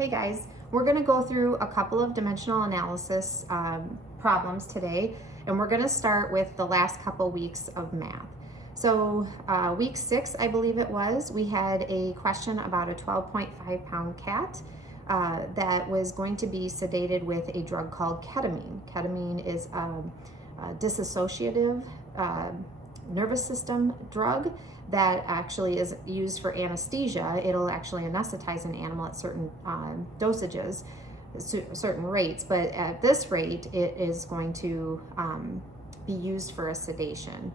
Hey guys, we're going to go through a couple of dimensional analysis problems today, and we're going to start with the last couple weeks of math. So week 6, I believe it was, we had a question about a 12.5 pound cat that was going to be sedated with a drug called ketamine. Ketamine is a dissociative nervous system drug that actually is used for anesthesia. It'll actually anesthetize an animal at certain dosages, certain rates, but at this rate, it is going to be used for a sedation.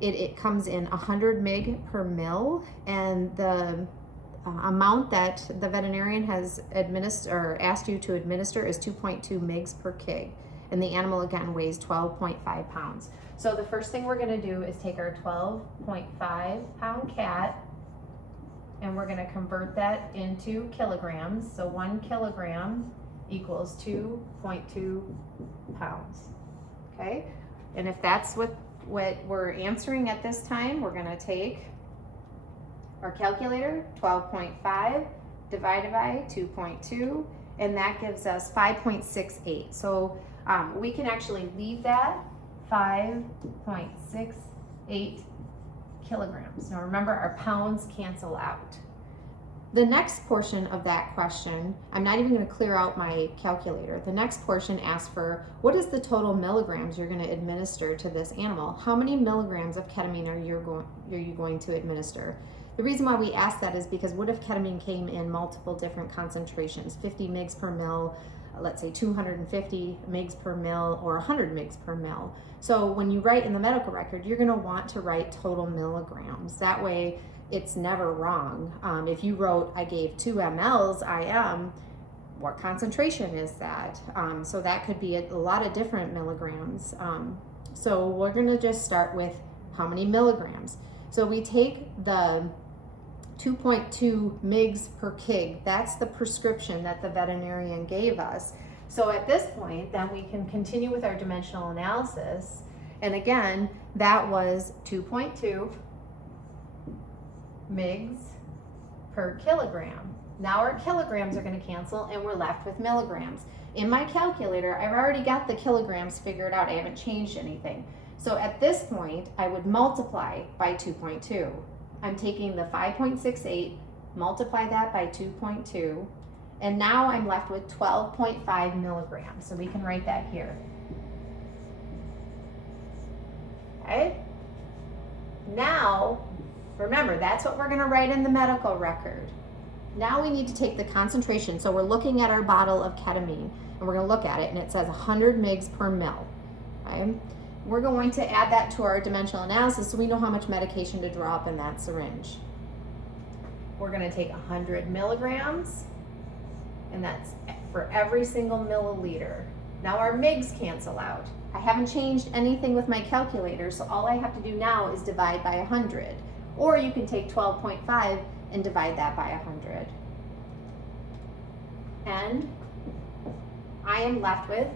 It comes in 100 mg per mil, and the amount that the veterinarian has administered or asked you to administer is 2.2 mgs per kg, and the animal again weighs 12.5 pounds. So the first thing we're going to do is take our 12.5 pound cat and we're going to convert that into kilograms. So 1 kilogram equals 2.2 pounds. Okay, and if that's what we're answering at this time, we're going to take our calculator, 12.5 divided by 2.2, and that gives us 5.68. So we can actually leave that 5.68 kilograms. Now remember, our pounds cancel out. The next portion of that question, I'm not even going to clear out my calculator. The next portion asks for what is the total milligrams you're going to administer to this animal? How many milligrams of ketamine are you going to administer? The reason why we ask that is because what if ketamine came in multiple different concentrations, 50 mg per mil, let's say 250 mgs per mil, or 100 mgs per mil. So when you write in the medical record, you're going to want to write total milligrams. That way it's never wrong. If you wrote, I gave 2 mLs IM, what concentration is that? So that could be a lot of different milligrams. So we're going to just start with how many milligrams. So we take the 2.2 mgs per kg. That's the prescription that the veterinarian gave us. So at this point, then we can continue with our dimensional analysis. And again, that was 2.2 mgs per kilogram. Now our kilograms are going to cancel and we're left with milligrams. In my calculator, I've already got the kilograms figured out. I haven't changed anything. So at this point, I would multiply by 2.2. I'm taking the 5.68, multiply that by 2.2, and now I'm left with 12.5 milligrams. So we can write that here. Okay? Now, remember, that's what we're going to write in the medical record. Now we need to take the concentration. So we're looking at our bottle of ketamine, and we're going to look at it, and it says 100 mgs per mil. Okay? We're going to add that to our dimensional analysis so we know how much medication to draw up in that syringe. We're going to take 100 milligrams, and that's for every single milliliter. Now our mgs cancel out. I haven't changed anything with my calculator, so all I have to do now is divide by 100. Or you can take 12.5 and divide that by 100. And I am left with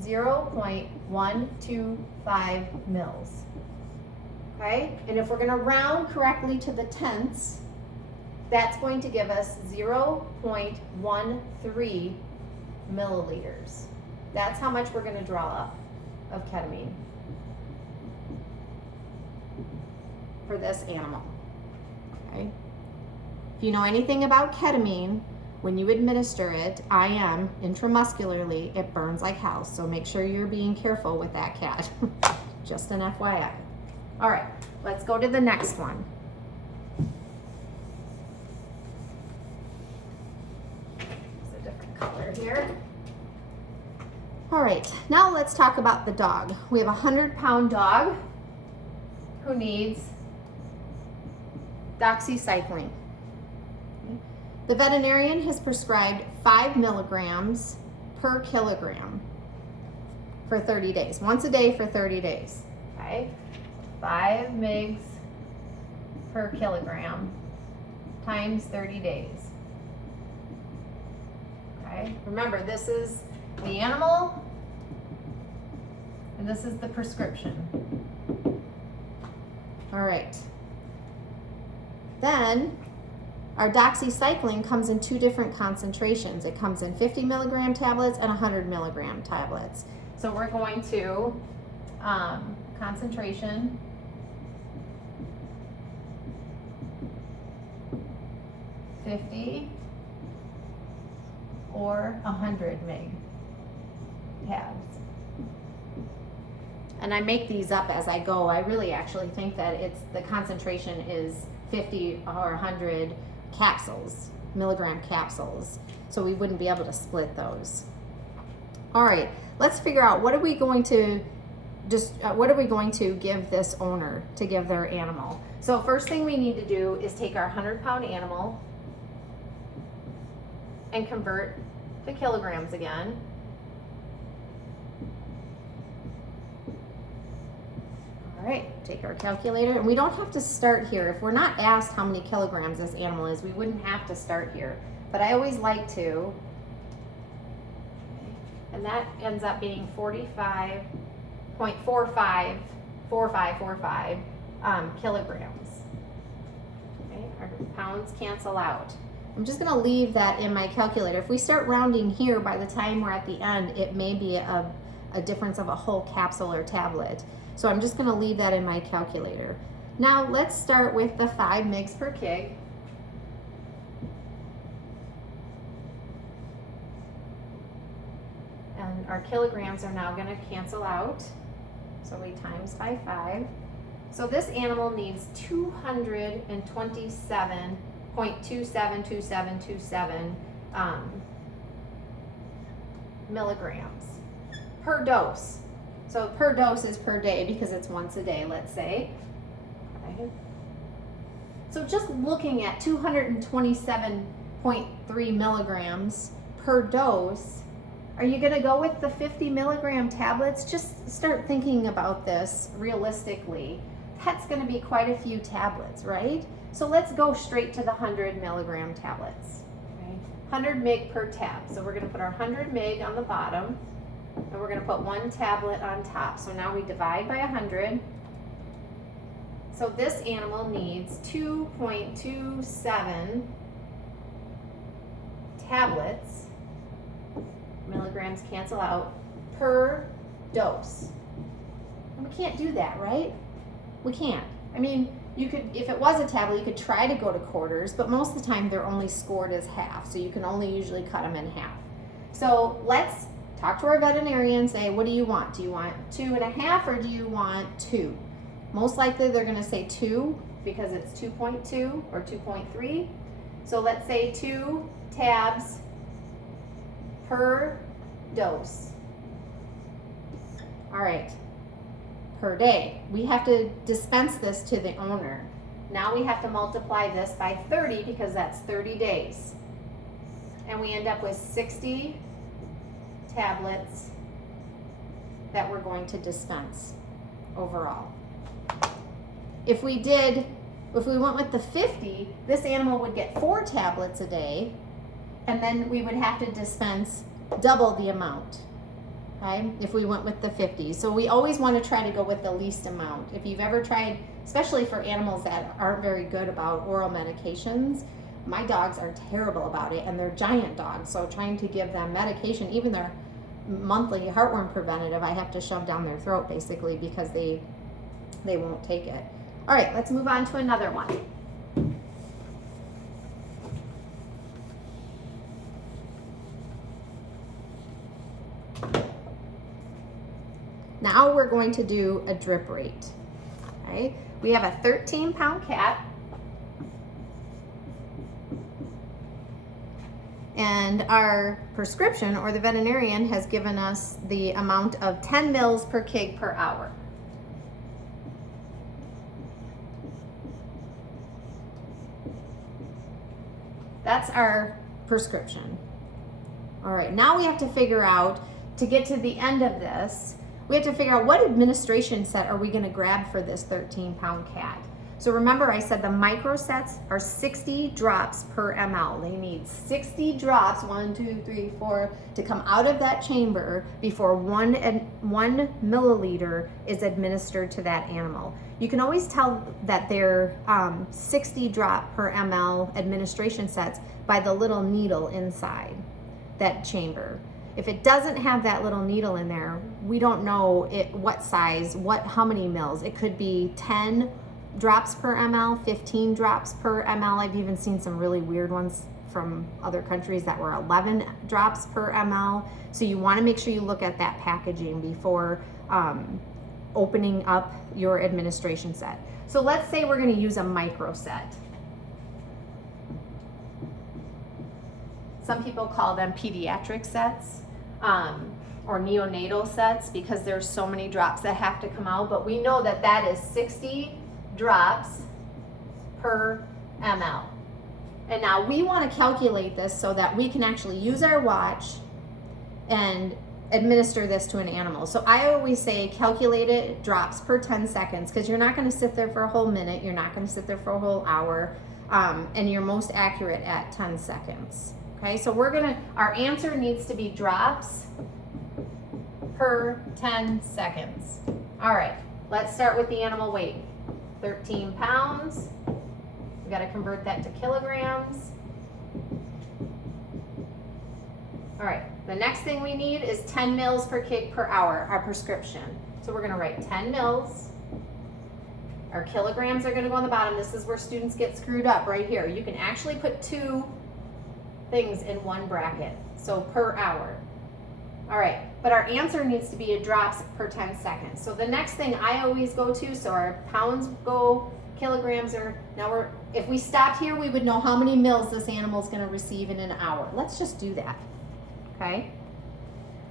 0.125 mils. Okay, and if we're going to round correctly to the tenths, that's going to give us 0.13 milliliters. That's how much we're going to draw up of ketamine for this animal. Okay, if you know anything about ketamine, when you administer it, IM, intramuscularly, it burns like hell. So make sure you're being careful with that cat. Just an FYI. All right, let's go to the next one. It's a different color here. All right, now let's talk about the dog. We have a 100-pound dog who needs doxycycline. The veterinarian has prescribed 5 milligrams per kilogram for 30 days, once a day for 30 days. Okay, 5 mgs per kilogram times 30 days. Okay, remember, this is the animal and this is the prescription. All right, then Our doxycycline comes in two different concentrations. It comes in 50 milligram tablets and 100 milligram tablets. So we're going to concentration $50 or 100 mg tabs. And I make these up as I go. I really actually think that the concentration is 50 or 100 capsules, milligram capsules. So we wouldn't be able to split those. All right, let's figure out what are we going to give this owner to give their animal. So first thing we need to do is take our 100-pound animal and convert to kilograms again. All right, take our calculator, and we don't have to start here. If we're not asked how many kilograms this animal is, we wouldn't have to start here. But I always like to. And that ends up being 45.4545 kilograms. Okay, our pounds cancel out. I'm just gonna leave that in my calculator. If we start rounding here, by the time we're at the end, it may be a difference of a whole capsule or tablet. So I'm just gonna leave that in my calculator. Now let's start with the 5 mg per kg. And our kilograms are now gonna cancel out. So we times by 5. So this animal needs 227.272727 milligrams per dose. So per dose is per day because it's once a day, let's say. Okay. So just looking at 227.3 milligrams per dose, are you gonna go with the 50 milligram tablets? Just start thinking about this realistically. That's gonna be quite a few tablets, right? So let's go straight to the 100 milligram tablets. Okay. 100 mg per tab. So we're gonna put our 100 mg on the bottom, and we're gonna put 1 tablet on top. So now we divide by 100. So this animal needs 2.27 tablets, milligrams cancel out, per dose. And we can't do that, right? We can't. I mean, you could, if it was a tablet, you could try to go to quarters, but most of the time they're only scored as half, so you can only usually cut them in half. So let's talk to our veterinarian, say, what do you want? Do you want 2.5 or do you want 2? Most likely they're gonna say 2 because it's 2.2 or 2.3. So let's say 2 tabs per dose. All right, per day. We have to dispense this to the owner. Now we have to multiply this by 30 because that's 30 days. And we end up with 60 tablets that we're going to dispense overall. If we went with the 50, this animal would get 4 tablets a day, and then we would have to dispense double the amount, okay, if we went with the 50. So we always want to try to go with the least amount. If you've ever tried, especially for animals that aren't very good about oral medications, my dogs are terrible about it, and they're giant dogs, so trying to give them medication, even their monthly heartworm preventative, I have to shove down their throat basically because they won't take it. All right, let's move on to another one. Now we're going to do a drip rate. Okay, we have a 13-pound cat, and our prescription, or the veterinarian, has given us the amount of 10 mils per kg per hour. That's our prescription. All right, now we have to figure out, to get to the end of this, we have to figure out what administration set are we gonna grab for this 13-pound cat. So remember I said the microsets are 60 drops per ml. They need 60 drops, 1, 2, 3, 4, to come out of that chamber before 1 milliliter is administered to that animal. You can always tell that they're 60 drop per ml administration sets by the little needle inside that chamber. If it doesn't have that little needle in there, we don't know what size, how many mils. It could be 10 drops per ml, 15 drops per ml. I've even seen some really weird ones from other countries that were 11 drops per ml. So you want to make sure you look at that packaging before opening up your administration set. So let's say we're going to use a micro set. Some people call them pediatric sets or neonatal sets because there's so many drops that have to come out, but we know that that is 60 drops per ml. And now we want to calculate this so that we can actually use our watch and administer this to an animal. So I always say calculate it drops per 10 seconds because you're not going to sit there for a whole minute, you're not going to sit there for a whole hour, and you're most accurate at 10 seconds. Okay, so our answer needs to be drops per 10 seconds. All right, let's start with the animal weight. 13 pounds. We got to convert that to kilograms. All right, the next thing we need is 10 mils per kg per hour, our prescription. So we're going to write 10 mils. Our kilograms are going to go on the bottom. This is where students get screwed up right here. You can actually put two things in one bracket, so per hour. All right, but our answer needs to be a drops per 10 seconds. So the next thing I always go to, so our pounds go, kilograms are, now if we stopped here, we would know how many mils this animal is going to receive in an hour. Let's just do that, okay?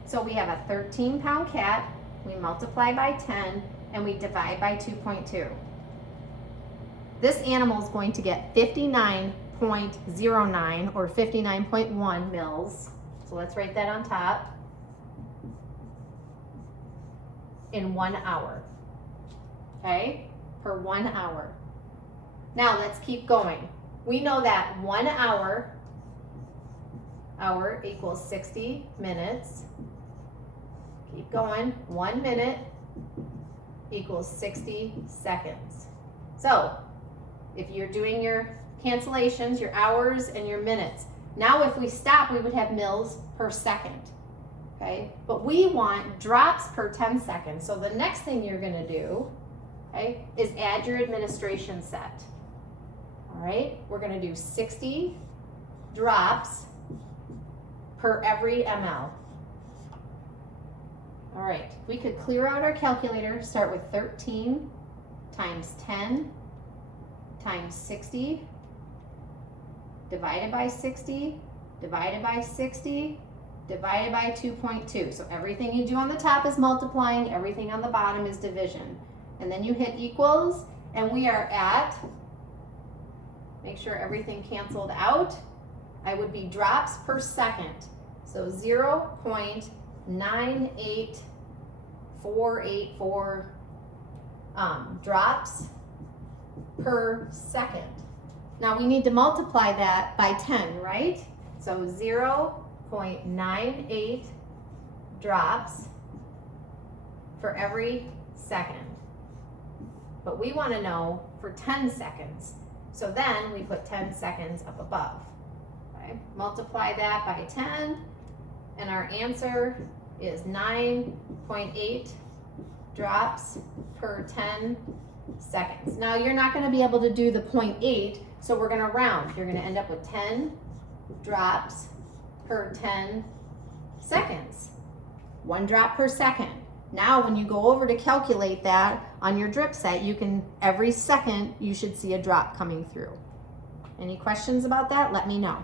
So we have a 13-pound cat, we multiply by 10, and we divide by 2.2. This animal is going to get 59.09 or 59.1 mils. So let's write that on top. In 1 hour. Okay? Per 1 hour. Now let's keep going. We know that 1 hour equals 60 minutes. Keep going. 1 minute equals 60 seconds. So if you're doing your cancellations, your hours and your minutes. Now if we stop, we would have mils per second, okay? But we want drops per 10 seconds. So the next thing you're gonna do, okay, is add your administration set. All right, we're gonna do 60 drops per every ml. All right, we could clear out our calculator, start with 13 times 10 times 60 divided by 60, divided by 60, divided by 2.2. So everything you do on the top is multiplying, everything on the bottom is division. And then you hit equals, and we are at, make sure everything canceled out, I would be drops per second. So 0.98484 drops per second. Now we need to multiply that by 10, right? So 0.98 drops for every second. But we want to know for 10 seconds. So then we put 10 seconds up above. Okay? Multiply that by 10, and our answer is 9.8 drops per 10 seconds. Now you're not going to be able to do the 0.8, so we're going to round. You're going to end up with 10 drops per 10 seconds. 1 drop per second. Now when you go over to calculate that on your drip set, you can, every second you should see a drop coming through. Any questions about that? Let me know.